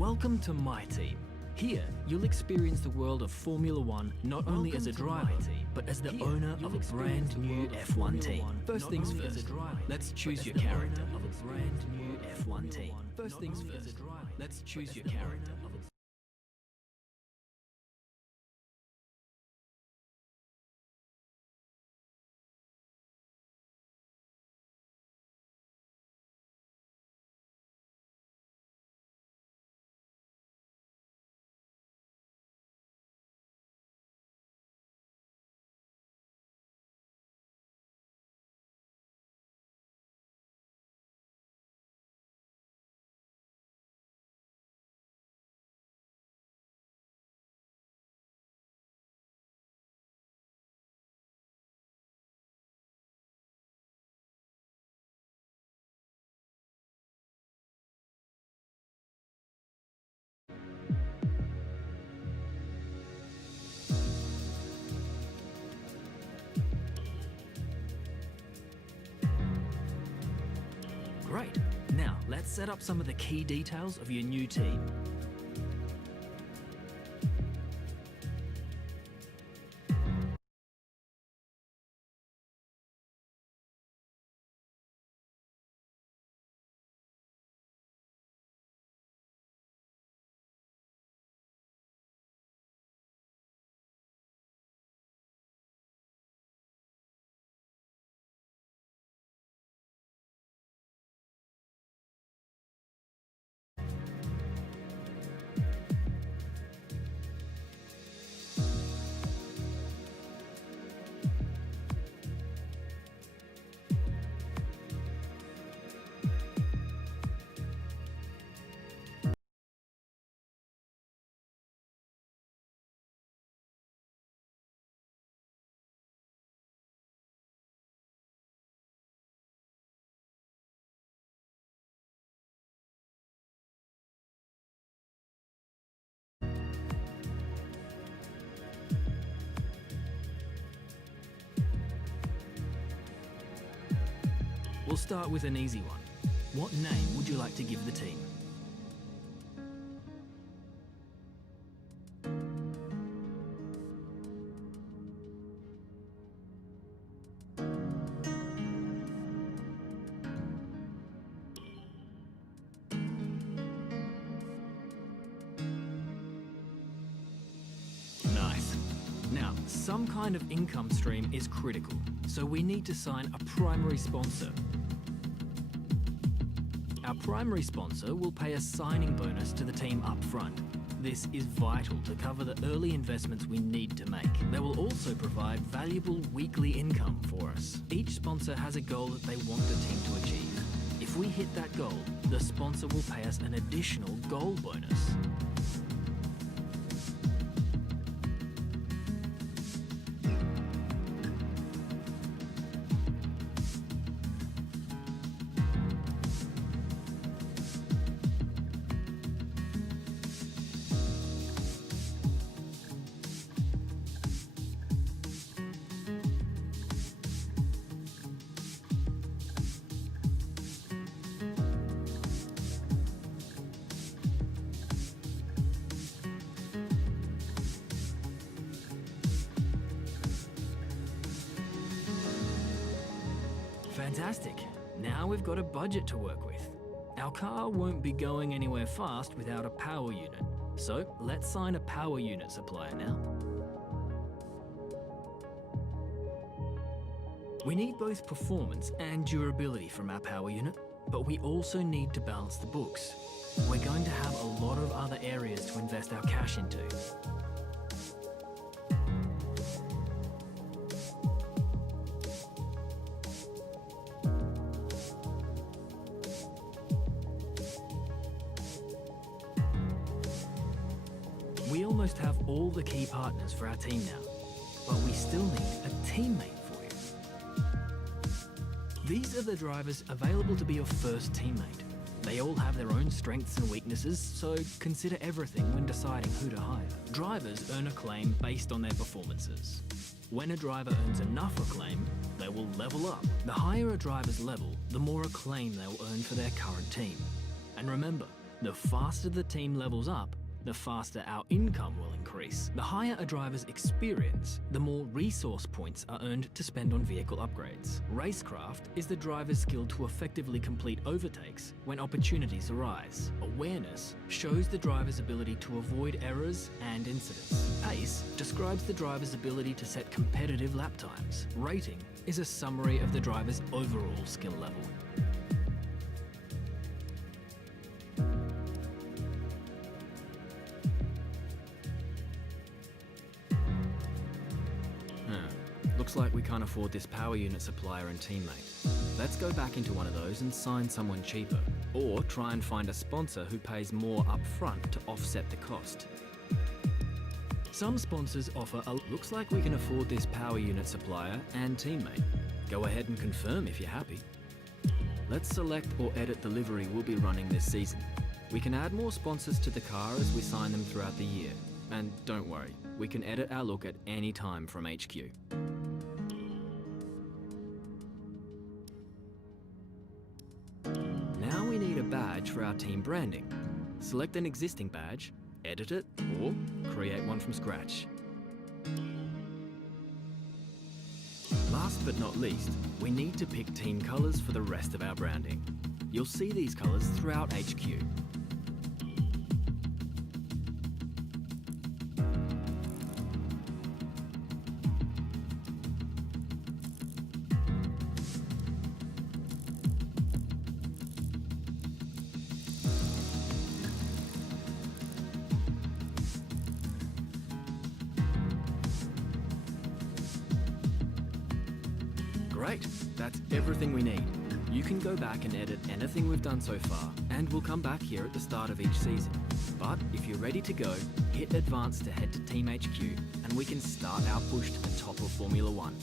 Welcome to my team. Here, you'll experience the world of Formula One not only as a driver, but as the owner of a brand new F1 team. First things first, let's choose your character of a brand new F1 team. First things first, let's choose your character of a Great. Now, let's set up some of the key details of your new team. We'll start with an easy one. What name would you like to give the team? Nice. Now, some kind of income stream is critical, so we need to sign a primary sponsor. Our primary sponsor will pay a signing bonus to the team up front. This is vital to cover the early investments we need to make. They will also provide valuable weekly income for us. Each sponsor has a goal that they want the team to achieve. If we hit that goal, the sponsor will pay us an additional goal bonus. Fantastic. Now we've got a budget to work with. Our car won't be going anywhere fast without a power unit. So let's sign a power unit supplier now. We need both performance and durability from our power unit, but we also need to balance the books. We're going to have a lot of other areas to invest our cash into. We almost have all the key partners for our team now, but we still need a teammate for you. These are the drivers available to be your first teammate. They all have their own strengths and weaknesses, so consider everything when deciding who to hire. Drivers earn acclaim based on their performances. When a driver earns enough acclaim, they will level up. The higher a driver's level, the more acclaim they'll earn for their current team. And remember, The faster the team levels up, the faster our income will increase. The higher a driver's experience, the more resource points are earned to spend on vehicle upgrades. Racecraft is the driver's skill to effectively complete overtakes when opportunities arise. Awareness shows the driver's ability to avoid errors and incidents. Pace describes the driver's ability to set competitive lap times. Rating is a summary of the driver's overall skill level. Looks like we can't afford this power unit supplier and teammate. Let's go back into one of those and sign someone cheaper. Or try and find a sponsor who pays more up front to offset the cost. Some sponsors offer a looks like we can afford this power unit supplier and teammate. Go ahead and confirm if you're happy. Let's select or edit the livery we'll be running this season. We can add more sponsors to the car as we sign them throughout the year. And don't worry, we can edit our look at any time from HQ. Now we need a badge for our team branding. Select an existing badge, edit it, or create one from scratch. Last but not least, we need to pick team colours for the rest of our branding. You'll see these colours throughout HQ. Great, that's everything we need. You can go back and edit anything we've done so far, and we'll come back here at the start of each season. But if you're ready to go, hit Advance to head to Team HQ, and we can start our push to the top of Formula 1.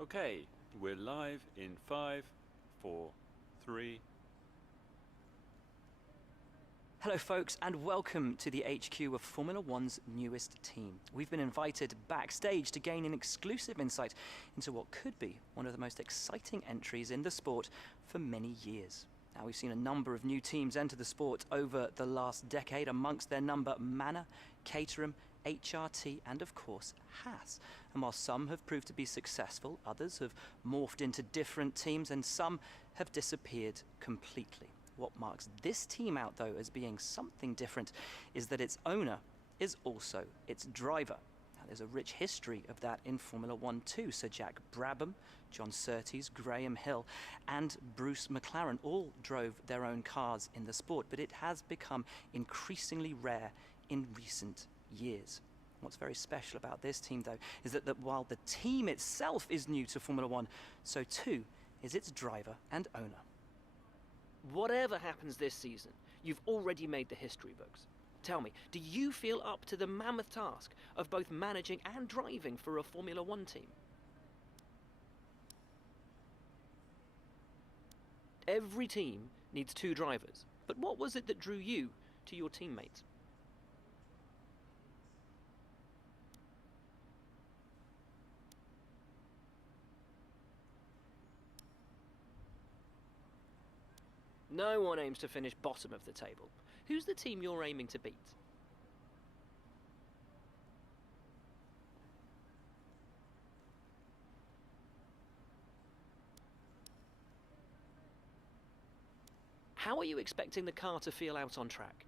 Okay, we're live in 5, 4, 3. Hello folks, and welcome to the HQ of Formula One's newest team. We've been invited backstage to gain an exclusive insight into what could be one of the most exciting entries in the sport for many years. Now, we've seen a number of new teams enter the sport over the last decade, amongst their number Manor, Caterham, HRT and of course Haas. And while some have proved to be successful, others have morphed into different teams and some have disappeared completely. What marks this team out though as being something different is that its owner is also its driver. Now, there's a rich history of that in Formula 1 too. Sir Jack Brabham, John Surtees, Graham Hill and Bruce McLaren all drove their own cars in the sport, but it has become increasingly rare in recent years. What's very special about this team though is that while the team itself is new to Formula 1, so too is its driver and owner. Whatever happens this season, you've already made the history books. Tell me, do you feel up to the mammoth task of both managing and driving for a Formula 1 team? Every team needs 2 drivers, But what was it that drew you to your teammates? No one aims to finish bottom of the table. Who's the team you're aiming to beat? How are you expecting the car to feel out on track?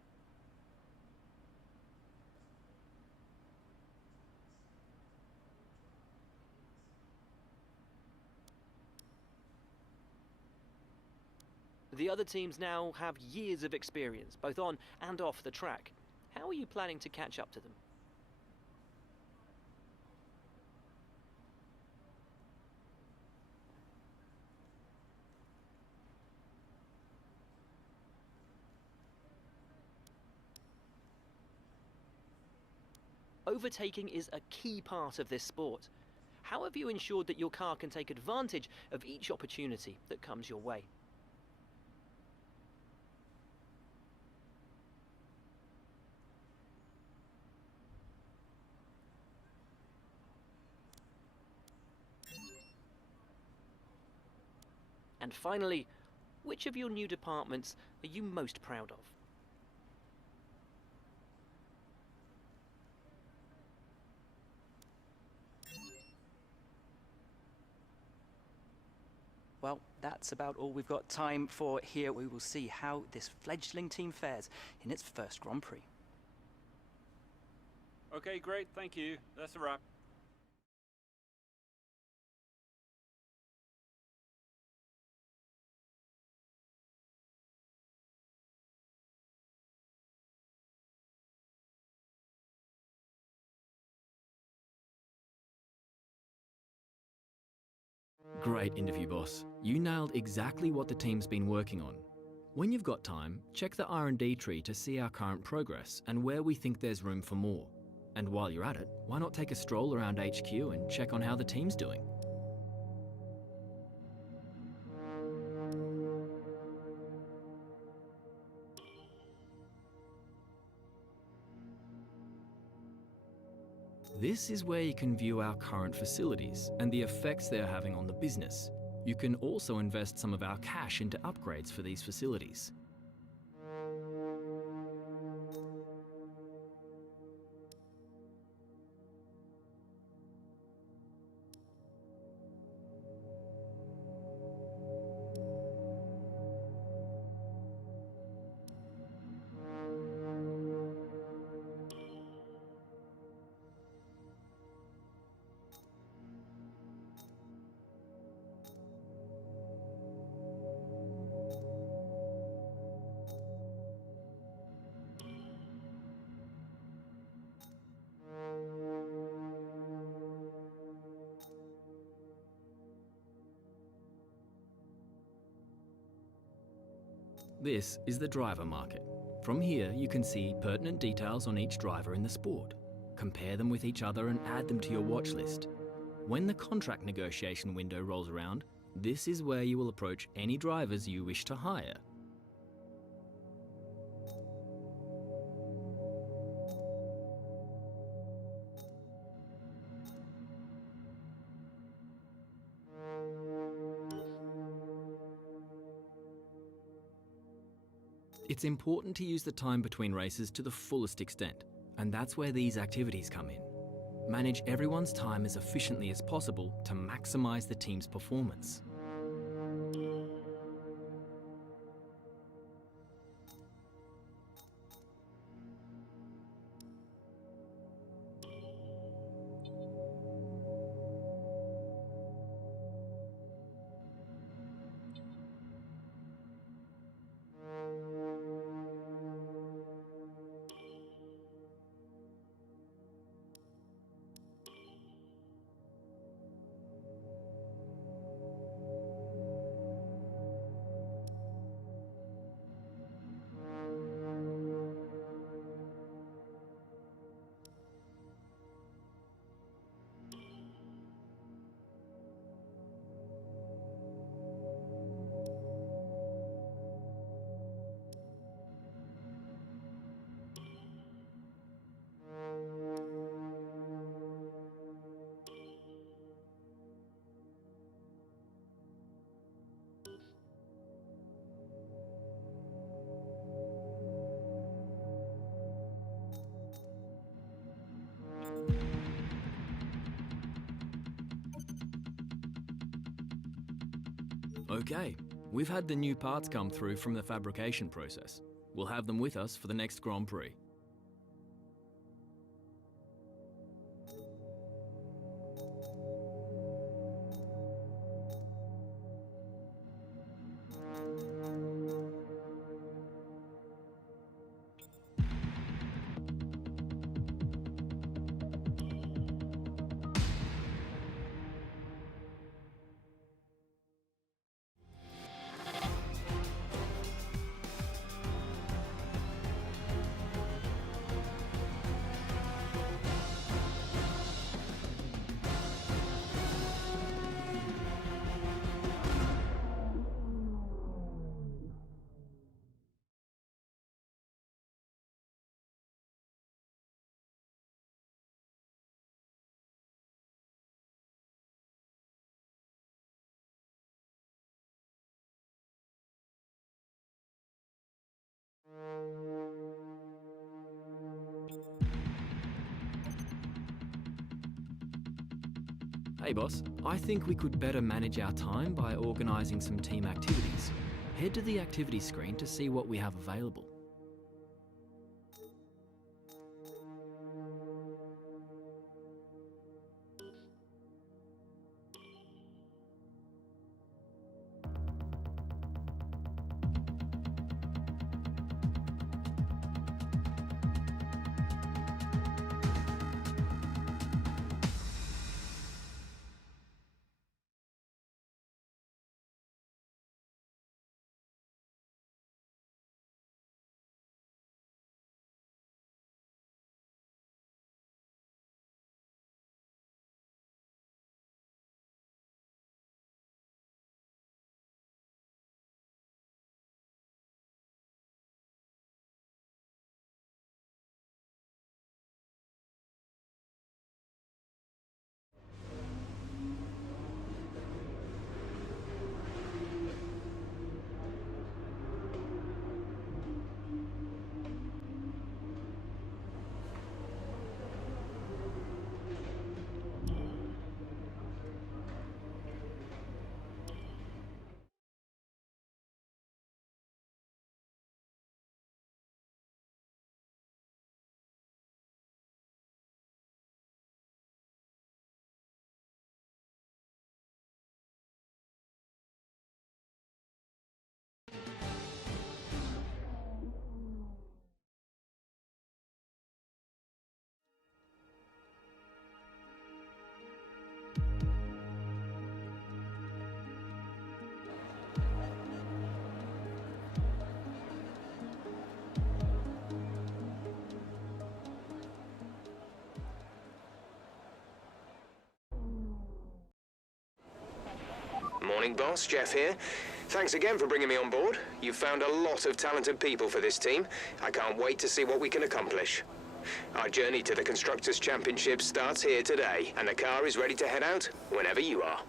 The other teams now have years of experience, both on and off the track. How are you planning to catch up to them? Overtaking is a key part of this sport. How have you ensured that your car can take advantage of each opportunity that comes your way? And finally, which of your new departments are you most proud of? Well, that's about all we've got time for here. We will see how this fledgling team fares in its first Grand Prix. Okay, great, thank you. That's a wrap. Great interview, boss. You nailed exactly what the team's been working on. When you've got time, check the R&D tree to see our current progress and where we think there's room for more. And while you're at it, why not take a stroll around HQ and check on how the team's doing? This is where you can view our current facilities and the effects they're having on the business. You can also invest some of our cash into upgrades for these facilities. This is the driver market. From here, you can see pertinent details on each driver in the sport. Compare them with each other and add them to your watch list. When the contract negotiation window rolls around, this is where you will approach any drivers you wish to hire. It's important to use the time between races to the fullest extent, and that's where these activities come in. Manage everyone's time as efficiently as possible to maximize the team's performance. Okay, we've had the new parts come through from the fabrication process. We'll have them with us for the next Grand Prix. Hey boss, I think we could better manage our time by organising some team activities. Head to the activity screen to see what we have available. Morning, boss. Jeff here. Thanks again for bringing me on board. You've found a lot of talented people for this team. I can't wait to see what we can accomplish. Our journey to the Constructors' Championship starts here today, and the car is ready to head out whenever you are.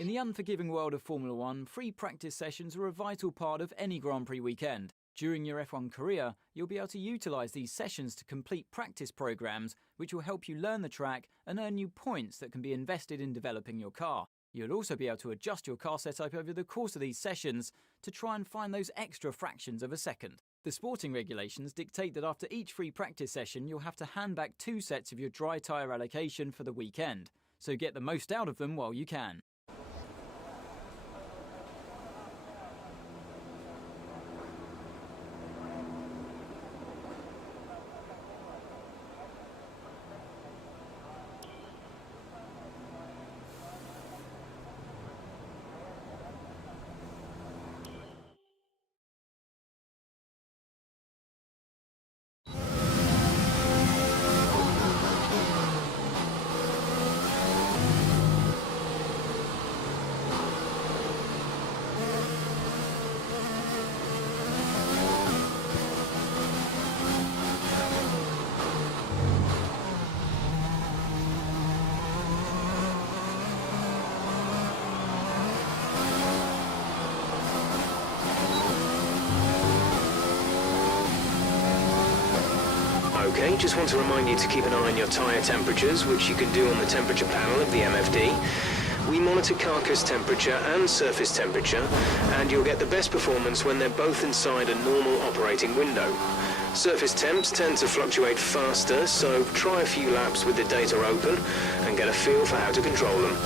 In the unforgiving world of Formula One, free practice sessions are a vital part of any Grand Prix weekend. During your F1 career, you'll be able to utilise these sessions to complete practice programmes, which will help you learn the track and earn you points that can be invested in developing your car. You'll also be able to adjust your car setup over the course of these sessions to try and find those extra fractions of a second. The sporting regulations dictate that after each free practice session, you'll have to hand back 2 sets of your dry tyre allocation for the weekend, so get the most out of them while you can. Okay, just want to remind you to keep an eye on your tyre temperatures, which you can do on the temperature panel of the MFD. We monitor carcass temperature and surface temperature, and you'll get the best performance when they're both inside a normal operating window. Surface temps tend to fluctuate faster, so try a few laps with the data open and get a feel for how to control them.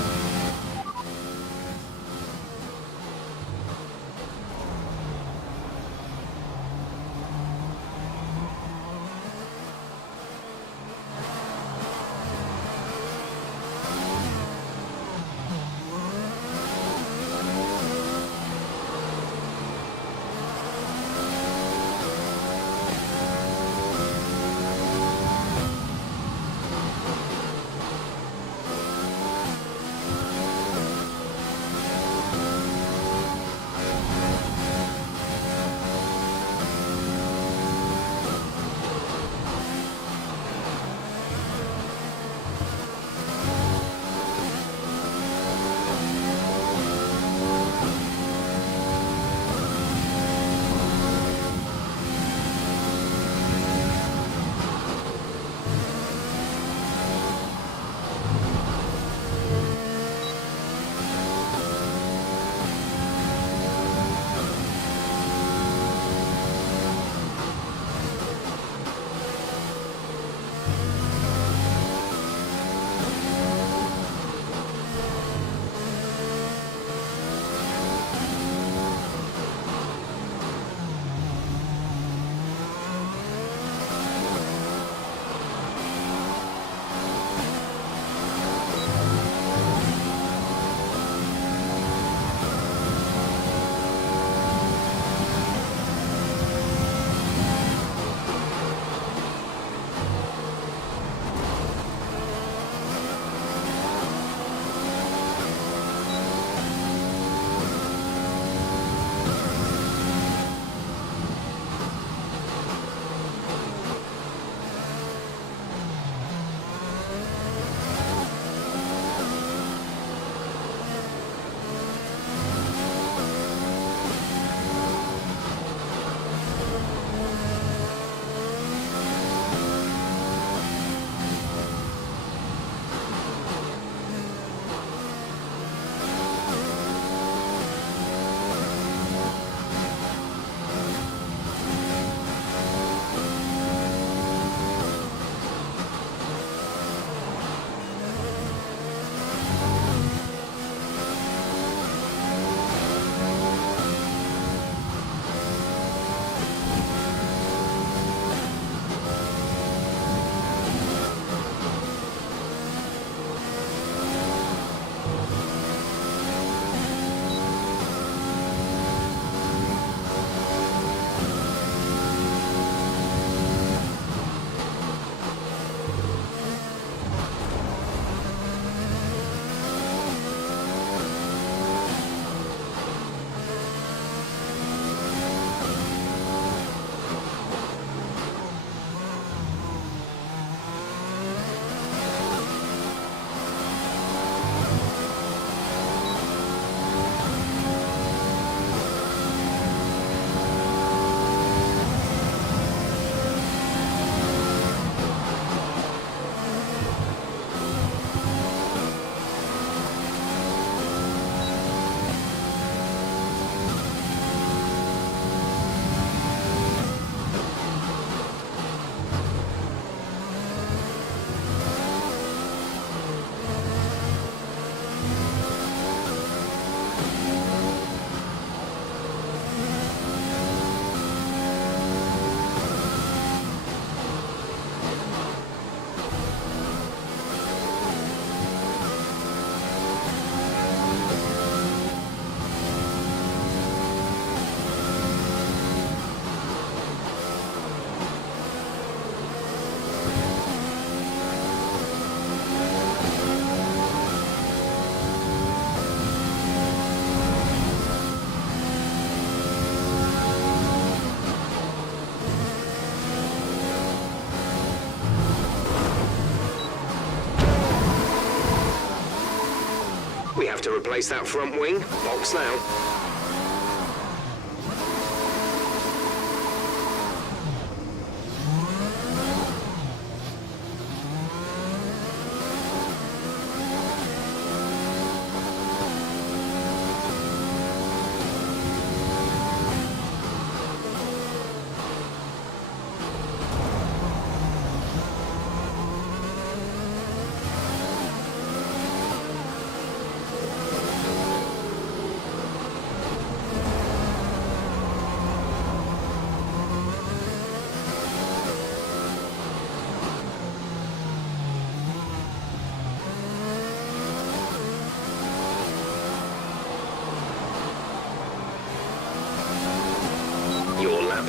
We have to replace that front wing. Box now.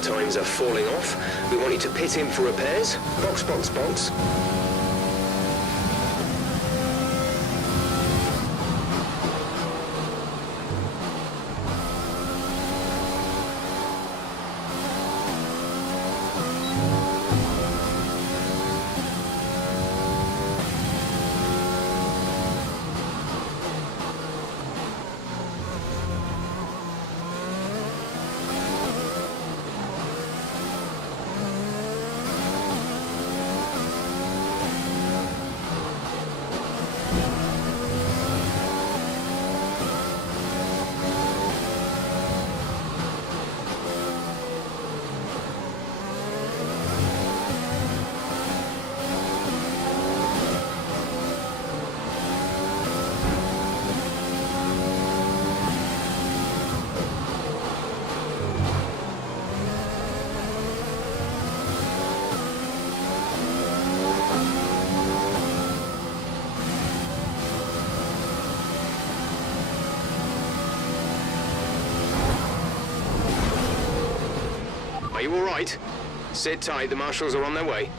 times are falling off. We want you to pit in for repairs. Box, box, box. Are you all right? Sit tight, the marshals are on their way.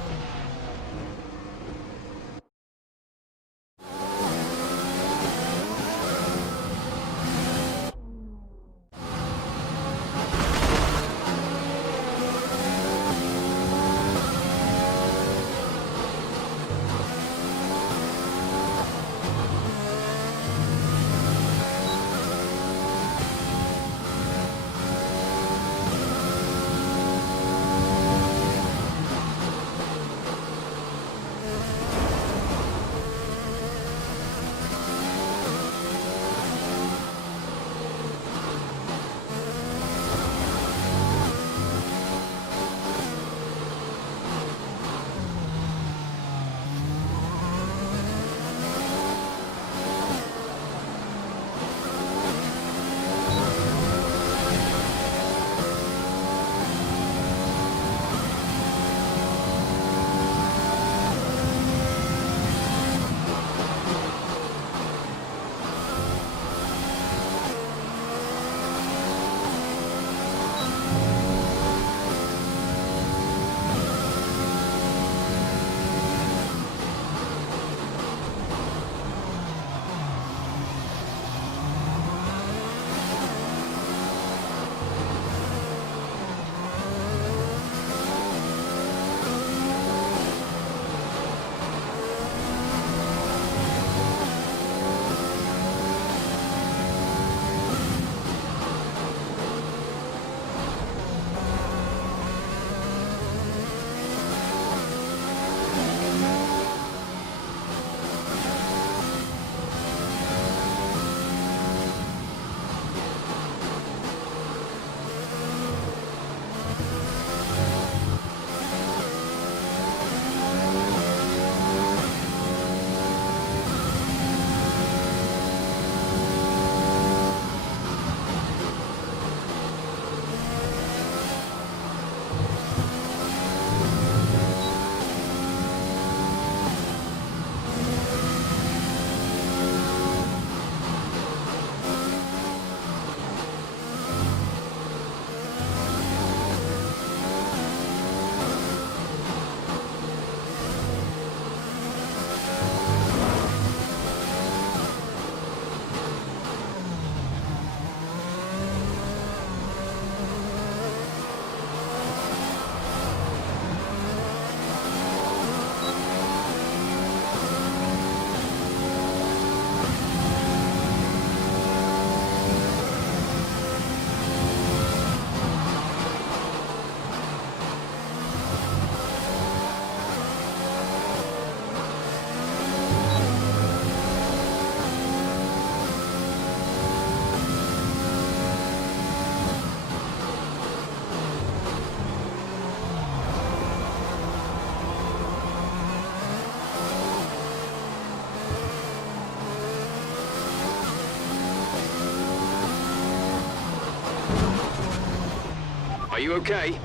Are you okay?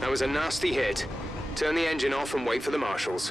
That was a nasty hit. Turn the engine off and wait for the marshals.